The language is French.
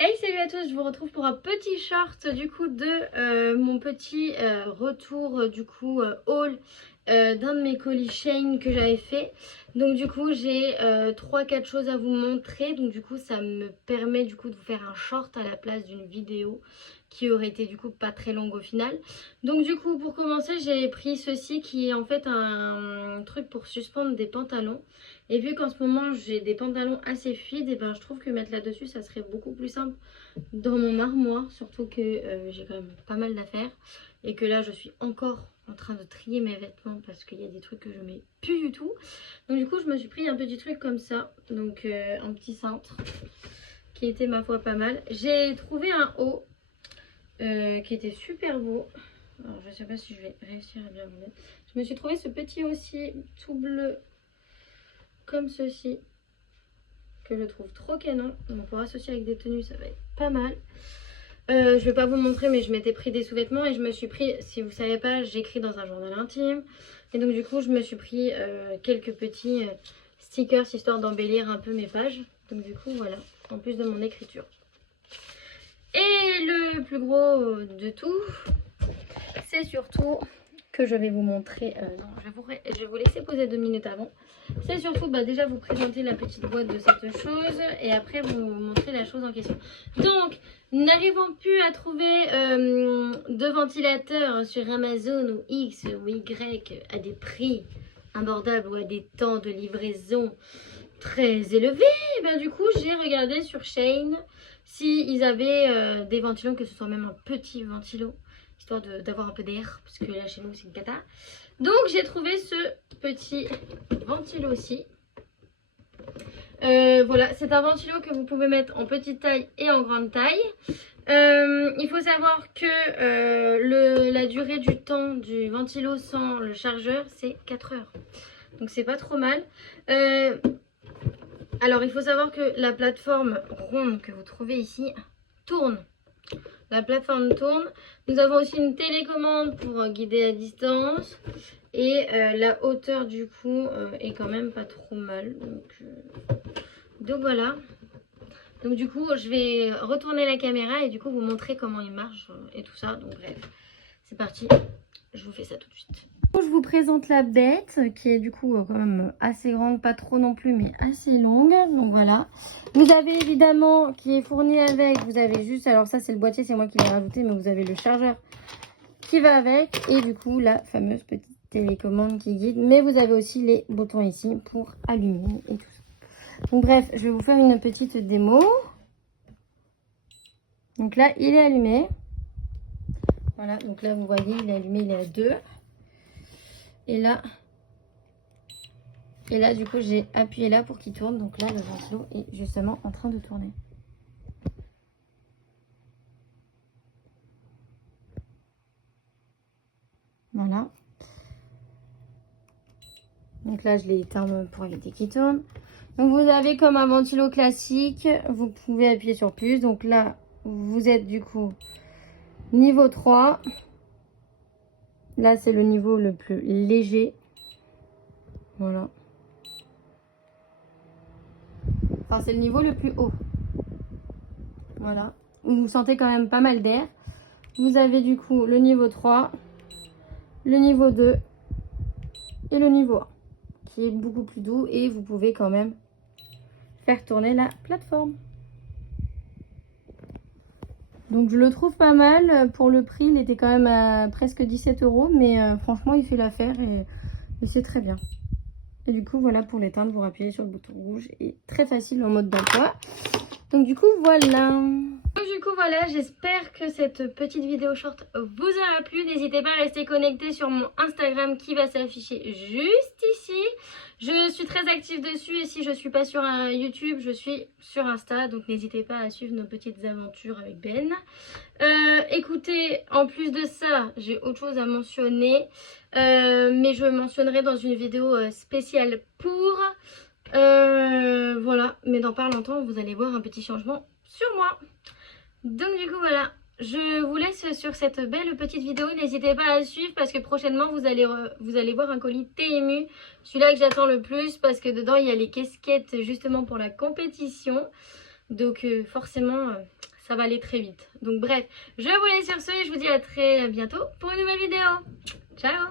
Hey, salut à tous, je vous retrouve pour un petit short du coup de mon petit retour haul d'un de mes colis Shein que j'avais fait. Donc du coup j'ai 3-4 choses à vous montrer, donc du coup ça me permet du coup de vous faire un short à la place d'une vidéo qui aurait été du coup pas très longue au final. Donc du coup pour commencer j'ai pris ceci qui est en fait un truc pour suspendre des pantalons. Et vu qu'en ce moment j'ai des pantalons assez fluides, et ben je trouve que mettre là-dessus ça serait beaucoup plus simple dans mon armoire, surtout que j'ai quand même pas mal d'affaires et que là je suis encore en train de trier mes vêtements parce qu'il y a des trucs que je mets plus du tout. Donc du coup je me suis pris un petit truc comme ça, donc un petit cintre qui était ma foi pas mal. J'ai trouvé un haut qui était super beau. Alors je sais pas si je vais réussir à bien vous mettre. Je me suis trouvé ce petit haut aussi tout bleu comme ceci que je trouve trop canon. Donc pour associer avec des tenues ça va être pas mal. Je vais pas vous montrer, mais je m'étais pris des sous-vêtements et je me suis pris, si vous savez pas, j'écris dans un journal intime. Et donc du coup je me suis pris quelques petits stickers histoire d'embellir un peu mes pages. Donc du coup voilà, en plus de mon écriture. Et le plus gros de tout, c'est surtout que je vais vous montrer. Non, je vais vous laisser poser 2 minutes avant. C'est surtout déjà vous présenter la petite boîte de cette chose et après vous montrer la chose en question. Donc, n'arrivant plus à trouver de ventilateurs sur Amazon ou X ou Y à des prix abordables ou à des temps de livraison très élevés, du coup j'ai regardé sur Shein s'ils avaient des ventilons, que ce soit même un petit ventilo, histoire d'avoir un peu d'air, parce que là chez nous c'est une cata. Donc j'ai trouvé ce petit ventilo aussi. Voilà, c'est un ventilo que vous pouvez mettre en petite taille et en grande taille. Il faut savoir que la durée du temps du ventilo sans le chargeur c'est 4 heures. Donc c'est pas trop mal. Alors il faut savoir que la plateforme ronde que vous trouvez ici tourne. La plateforme tourne. Nous avons aussi une télécommande pour guider à distance. Et la hauteur du coup est quand même pas trop mal. Donc voilà. Donc du coup je vais retourner la caméra et du coup vous montrer comment il marche et tout ça. Donc bref, c'est parti. Je vous fais ça tout de suite. Je vous présente la bête qui est du coup quand même assez grande, pas trop non plus mais assez longue. Donc voilà. Vous avez évidemment qui est fourni avec, vous avez juste, alors ça c'est le boîtier, c'est moi qui l'ai rajouté, mais vous avez le chargeur qui va avec et du coup la fameuse petite télécommande qui guide. Mais vous avez aussi les boutons ici pour allumer et tout ça. Donc bref, je vais vous faire une petite démo. Donc là il est allumé. Voilà, donc là vous voyez il est allumé, il est à 2. Et là du coup j'ai appuyé là pour qu'il tourne. Donc là le ventilo est justement en train de tourner. Voilà. Donc là je l'ai éteint pour éviter qu'il tourne. Donc vous avez comme un ventilo classique. Vous pouvez appuyer sur plus. Donc là vous êtes du coup niveau 3. Là c'est le niveau le plus léger. Voilà. Enfin c'est le niveau le plus haut. Voilà. Vous sentez quand même pas mal d'air. Vous avez du coup le niveau 3, le niveau 2 et le niveau 1 qui est beaucoup plus doux et vous pouvez quand même faire tourner la plateforme. Donc je le trouve pas mal. Pour le prix, il était quand même à presque 17 €, mais franchement il fait l'affaire et c'est très bien. Et du coup voilà, pour l'éteindre, vous appuyez sur le bouton rouge et très facile en mode d'emploi. Donc du coup voilà. Donc du coup voilà, j'espère que cette petite vidéo short vous aura plu. N'hésitez pas à rester connecté sur mon Instagram qui va s'afficher juste ici. Je suis très active dessus et si je suis pas sur YouTube, je suis sur Insta. Donc n'hésitez pas à suivre nos petites aventures avec Ben. Écoutez, en plus de ça, j'ai autre chose à mentionner. Mais je mentionnerai dans une vidéo spéciale pour... voilà, mais dans pas longtemps, vous allez voir un petit changement sur moi. Donc du coup voilà, je vous laisse sur cette belle petite vidéo. N'hésitez pas à suivre parce que prochainement vous allez voir un colis TMU. Celui-là que j'attends le plus parce que dedans il y a les casquettes justement pour la compétition. Donc forcément ça va aller très vite. Donc bref, je vous laisse sur ce et je vous dis à très bientôt pour une nouvelle vidéo. Ciao!